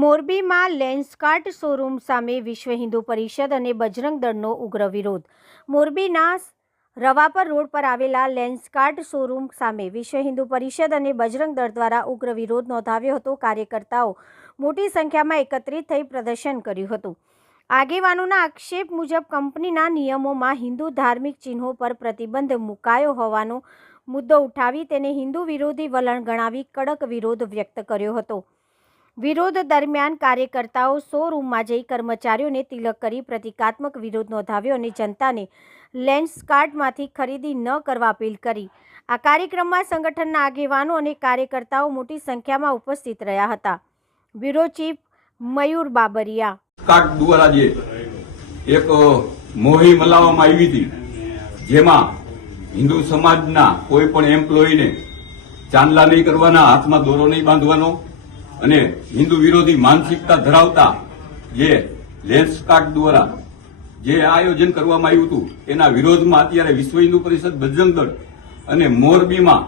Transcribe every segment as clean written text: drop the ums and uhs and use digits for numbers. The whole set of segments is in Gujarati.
મોરબીમાં લેન્સકાર્ટ શોરૂમ સામે વિશ્વ હિન્દુ પરિષદ અને બજરંગ દળનો ઉગ્ર વિરોધ. મોરબીના રવાપર રોડ પર આવેલા લેન્સકાર્ટ શોરૂમ સામે વિશ્વ હિન્દુ પરિષદ અને બજરંગ દળ દ્વારા ઉગ્ર વિરોધ નોંધાવ્યો હતો. કાર્યકર્તાઓ મોટી સંખ્યામાં એકત્રિત થઈ પ્રદર્શન કર્યું હતું. આગેવાનોના આક્ષેપ મુજબ કંપનીના નિયમોમાં હિન્દુ ધાર્મિક ચિહ્નો પર પ્રતિબંધ મુકાયો હોવાનો મુદ્દો ઉઠાવી તેને હિન્દુ વિરોધી વલણ ગણાવી કડક વિરોધ વ્યક્ત કર્યો હતો. વિરોધ દરમિયાન કાર્યકર્તાઓ શોરૂમમાં જઈ કર્મચારીઓને તિલક કરી પ્રતિકાત્મક વિરોધ નોંધાવ્યો અને જનતાને લેન્સકાર્ટમાંથી ખરીદી ન કરવા અપીલ કરી. આ કાર્યક્રમમાં સંગઠનના આગેવાનો અને કાર્યકર્તાઓ મોટી સંખ્યામાં ઉપસ્થિત રહ્યા હતા. બ્યુરો ચીફ મયુર બાબરિયા. કાર્ડ દ્વારા જે એક મોહી મલાવવામાં આવી હતી, જેમાં હિન્દુ સમાજના કોઈ પણ એમ્પ્લોયીને ચાંદલા નહીં કરવાના, હાથમાં દોરો નહીં બાંધવાનો અને હિન્દુ વિરોધી માનસિકતા ધરાવતા જે લેન્સકાર્ટ દ્વારા જે આયોજન કરવામાં આવ્યું હતું એના વિરોધમાં અત્યારે વિશ્વ હિન્દુ પરિષદ, બજરંગ દળ અને મોરબીમાં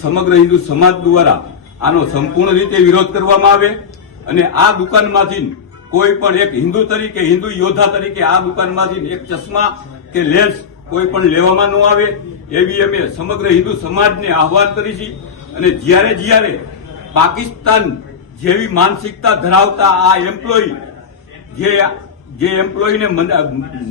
સમગ્ર હિન્દુ સમાજ દ્વારા આનો સંપૂર્ણ રીતે વિરોધ કરવામાં આવે અને આ દુકાનમાંથી કોઈ પણ એક હિન્દુ તરીકે, હિન્દુ યોદ્ધા તરીકે આ દુકાનમાંથી એક ચશ્મા કે લેન્સ કોઈ પણ લેવામાં ન આવે એવી અમે સમગ્ર હિન્દુ સમાજને આહવાન કરી છે. અને જ્યારે પાકિસ્તાન જેવી માનસિકતા ધરાવતા આ એમ્પ્લોયી જે એમ્પ્લોયીને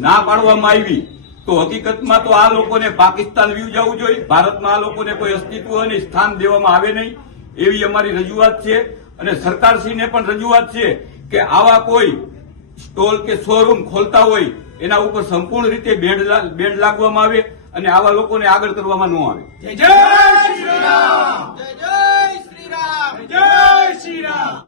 ના પાડવામાં આવી, તો હકીકતમાં તો આ લોકોને પાકિસ્તાન વ્યુ જવું જોઈએ. ભારતમાં આ લોકોને કોઈ અસ્તિત્વ અને સ્થાન દેવામાં આવે નહીં એવી અમારી રજૂઆત છે. અને સરકારશ્રીને પણ રજૂઆત છે કે આવા કોઈ સ્ટોલ કે શોરૂમ ખોલતા હોય એના ઉપર સંપૂર્ણ રીતે બેન્ડ લાગવામાં આવે અને આવા લોકોને આગળ કરવામાં ન આવે.